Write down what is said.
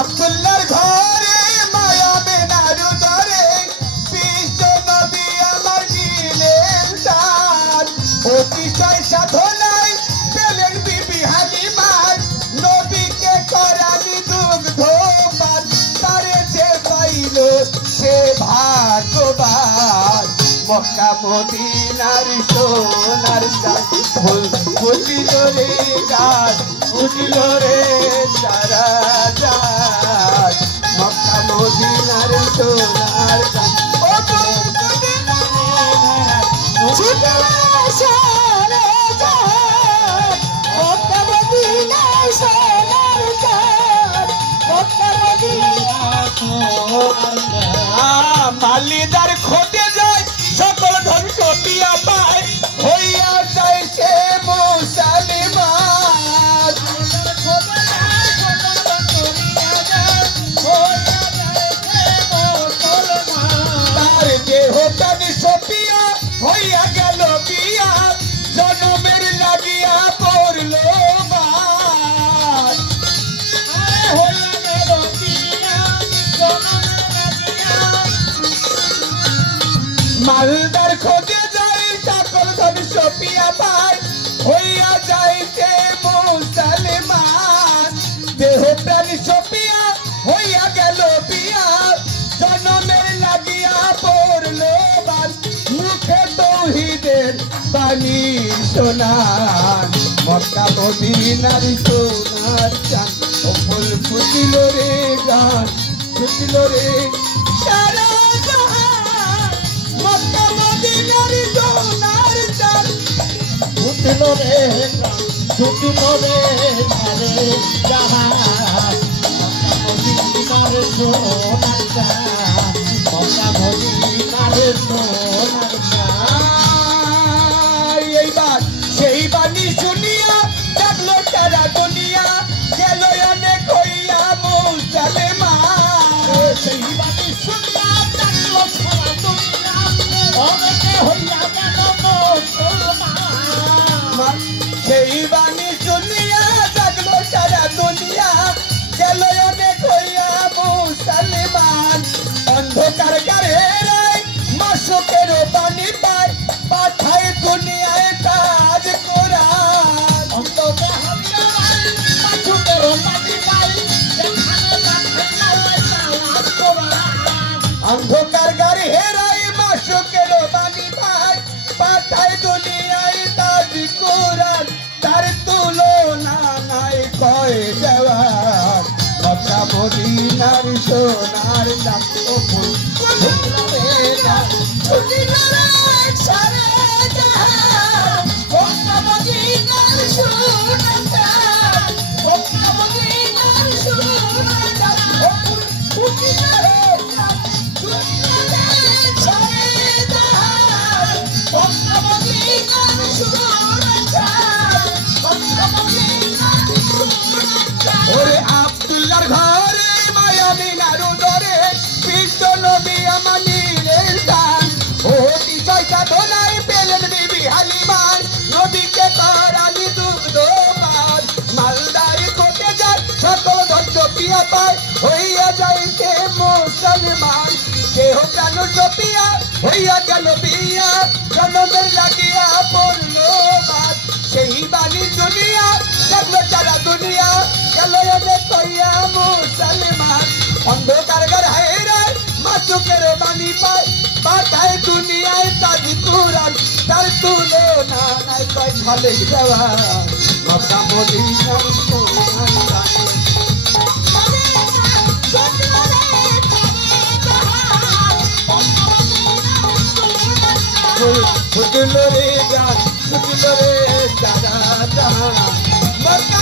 আব্দুল্লাহর ঘরে মায়া মেনার উদরে বিশ্ব নবী আমার দিলেন দান অতিশয় সাধনায় পেলেন বিবি হালিমার নবীকে করানি দুগ্ধ পান তারে যে পাইল সে ভাগ্যবান মক্কা মদিনার সোনার চাঁদ ফুটিল রে গাছ উঠিল রে সারা রাত মক্কা মদিনার সোনার চাঁদ ও ছুটল সারা জাহান মক্কা মদিনার সোনার চাঁদ মক্কা মদিনার সোনার চাঁদ মালিদার খোঁজে যায় সকল ধন কটিয়া পায় হইয়া যায় সে মুসলমান তার দেহ প্রাণ সপিয়া হইয়া গেল বিয়া জনমের লাগিয়া পড়ল মান হইয়া গেল বিয়া জনমের লাগিয়া মালদার খোঁজে যাই সকল ধন সপিয়া পায় হইয়া যাইতে মুসলমান দেহ প্রাণ সপিয়া হইয়া গেল বিয়া জনমের লাগিয়া পড়ল বান মুখে তৌহিদের বাণী শোনান মক্কা মদিনার সোনার চাঁদ ও ফুল ফুটিল রে গান ফুটিল রে সারা জাহান মক্কা মদিনার সোনার চাঁদ ছুটল রে ছুটল রে সারে জাহান মক্কা মদিনার সোনার চাঁদ মক্কা মদিনার সোনার চাঁদ এইবার সেই বাণী শুনিয়া ডাকলো সারা দুনিয়া গেল অনেক হইয়া মুসলমান সেই বাণী শুনিয়া ডাকলো সারা দুনিয়া অনেকে হইয়া গেল মুসলমান সেই বাণী শুনিয়া ডাকলো সারা দুনিয়া গেল অনেক হইয়া মুসলমান অন্ধকার গারে মাসুকের বাণী পায় পাঠায় দুনিয়ায় কাজ কোরআন অন্ধকার গাড়ি হেরাই মাসুকের বাণী পায় পাঠায় দুনিয়ায় কাজ কোরআন তার তুলনা নাই কয় দেওয়ার মক্কা মদিনার সোনার চাঁদ ও ফুল ফুটিল রে গান ফুটিল রে সারা জাহান মক্কা মদিনার সোনার চাঁদ মক্কা মদিনার সোনার চাঁদ ও ফুল ফুটিল রে গান ফুটিল রে সারা জাহান মক্কা মদিনার সোনার চাঁদ মক্কা মদিনার সোনার চাঁদ ওরে আব্দুল্লাহর ঘরে মায়া মিনার উদরে বিশ্ব নবী আমার নীলের দান অতিশয় সাধনায় পেলেন বিবি হালিমার নবীকে করানি দুগ্ধ পান মালদারি কোটে যায় সকল ধন সপিয়া পায় হইয়া যাইতে মুসলমান দেহ প্রাণ সপিয়া হইয়া গেল বিয়া জনমের লাগিয়া পড়ল বাদ সেই বাণী শুনিয়া দেখলো সারা দুনিয়া গেল অনেক হইয়া মুসলমান অন্ধকার ঘর হায়রায় মাসুকের বাণী পায় পাঠায় দুনিয়ায় তাজ কুরআন তার তুলনা নাই কয় খালেক দেওয়ান মক্কা মদিনার সোনার চাঁদ ফুটিল রে গান ফুটিল রে সারা জাহান মক্কা